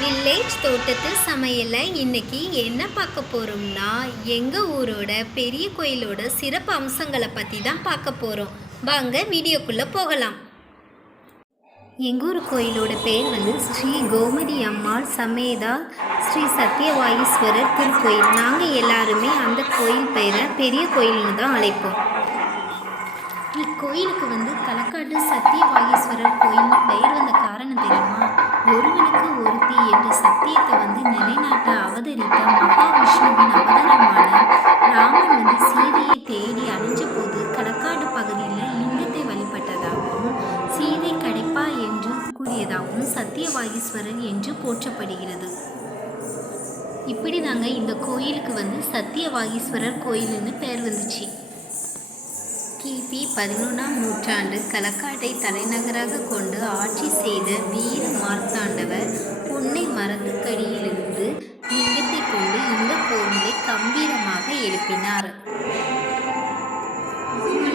Village தோட்டத்து சமையலில் இன்னைக்கு என்ன பார்க்க போகிறோம்னா எங்கள் ஊரோட பெரிய கோயிலோட சிறப்பு அம்சங்களை பற்றி தான் பார்க்க போகிறோம். வாங்க வீடியோக்குள்ளே போகலாம். எங்கள் ஊர் கோயிலோட பேர் ஸ்ரீ கோமதி அம்மாள் சமேதா ஸ்ரீ சத்யவாயீஸ்வரர் திருக்கோயில். நாங்கள் எல்லாருமே அந்த கோயில் பெயரை பெரிய கோயில்னு தான் அழைப்போம். இக்கோயிலுக்கு களக்காட்டு சத்யவாயீஸ்வரர் கோயில்னு பெயர் வந்த காரணம் தெரியுமா? ஒருவனுக்கு ஒருத்தி என்ற சத்தியத்தை நிலைநாட்ட அவதரித்த மகாவிஷ்ணுவின் அவதாரமான ராமன் சீதையை தேடி அணிஞ்ச போது களக்காடு பகுதியில் லிங்கத்தை வழிபட்டதாகவும் சீதை கிடைப்பா என்று கூறியதாகவும் சத்யவாயீஸ்வரர் என்று போற்றப்படுகிறது. இப்படி தாங்க இந்த கோயிலுக்கு சத்யவாயீஸ்வரர் கோயில்னு பெயர் வந்துச்சு. கிபி 11ஆம் நூற்றாண்டு களக்காட்டை தலைநகராக கொண்டு ஆட்சி செய்த வீர மார்த்தாண்டவர் புன்னை மரத்துக்கடியிலிருந்து லிங்கத்தை கொண்டு இந்த கோவிலை கம்பீரமாக எழுப்பினார்.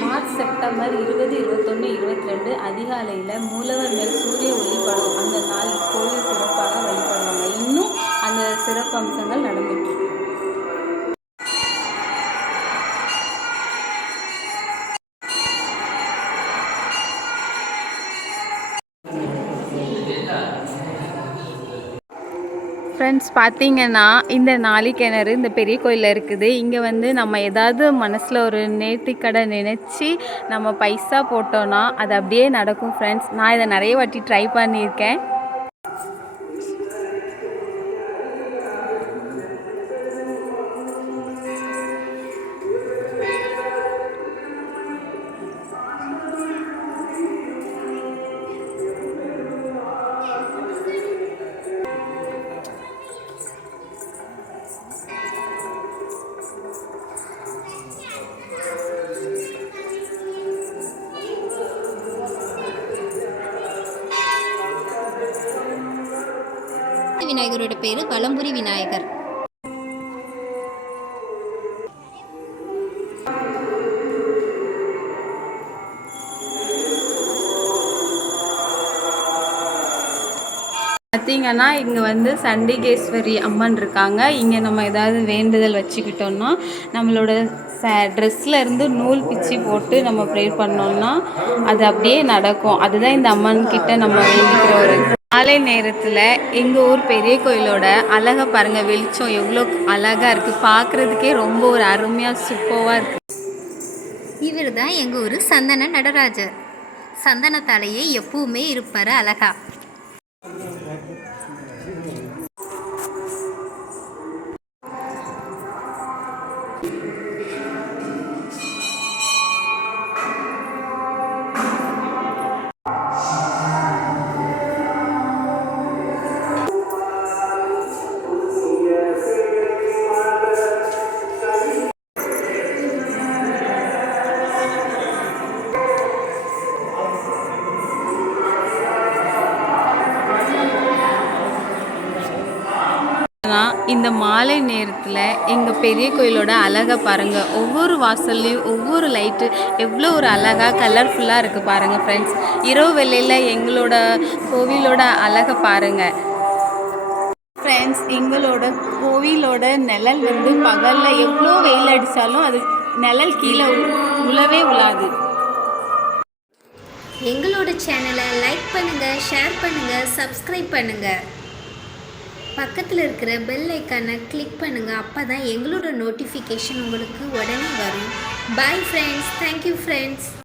மார்ச், செப்டம்பர் 20, 21, 22 அதிகாலையில் மூலவர் மேல் சூரிய ஒளிப்படும். அந்த நாள் இக்கோயில் சிறப்பாக வழிபடுவாங்க. இன்னும் அந்த சிறப்பு அம்சங்கள் நடந்துட்டு. ஃப்ரெண்ட்ஸ், பார்த்தீங்கன்னா இந்த நாளிக்கிணறு இந்த பெரிய கோயிலில் இருக்குது. இங்கே நம்ம ஏதாவது மனசில் ஒரு நேர்த்திக்கடை நினச்சி நம்ம பைசா போட்டோன்னா அது அப்படியே நடக்கும். ஃப்ரெண்ட்ஸ், நான் இதை நிறைய வாட்டி ட்ரை பண்ணியிருக்கேன். விநாயகரோட பேரு வலம்புரி விநாயகர். பார்த்தீங்கன்னா இங்கே சண்டிகேஸ்வரி அம்மன் இருக்காங்க. இங்கே நம்ம ஏதாவது வேண்டுதல் வச்சுக்கிட்டோம்னா நம்மளோட ட்ரெஸ்ஸில் இருந்து நூல் பிச்சு போட்டு நம்ம ப்ரேயர் பண்ணோம்னா அது அப்படியே நடக்கும். அதுதான் இந்த அம்மன் கிட்ட நம்ம வேண்டிக்கிற ஒரு மாலை நேரத்தில் எங்கள் ஊர் பெரிய கோயிலோட அழகை பாருங்கள். வெளிச்சம் எவ்வளோ அழகாக இருக்குது, பார்க்குறதுக்கே ரொம்ப ஒரு அருமையாக சூப்பராக இருக்குது. இவர் தான் எங்கள் ஊர் சந்தன நடராஜர். சந்தனத்தாலேயே எப்பவுமே இருப்பார் அழகா. இந்த மாலை நேரத்தில் எங்கள் பெரிய கோயிலோட அழகை பாருங்கள். ஒவ்வொரு வாசல்லையும் ஒவ்வொரு லைட்டு எவ்வளோ ஒரு அழகாக கலர்ஃபுல்லாக இருக்குது பாருங்கள். ஃப்ரெண்ட்ஸ், இரவு வேளையில் எங்களோட கோவிலோட அழகை பாருங்கள். ஃப்ரெண்ட்ஸ், எங்களோட கோவிலோட நிழல் பகலில் எவ்வளோ வெயில் அடித்தாலும் அது நிழல் கீழே உழவே உழாது. எங்களோட சேனலை லைக் பண்ணுங்கள், ஷேர் பண்ணுங்கள், சப்ஸ்கிரைப் பண்ணுங்கள். பக்கத்தில் இருக்கிற பெல் ஐக்கானை கிளிக் பண்ணுங்கள். அப்போ தான் எங்களோட நோட்டிஃபிகேஷன் உங்களுக்கு உடனே வரும். Bye friends. Thank you friends.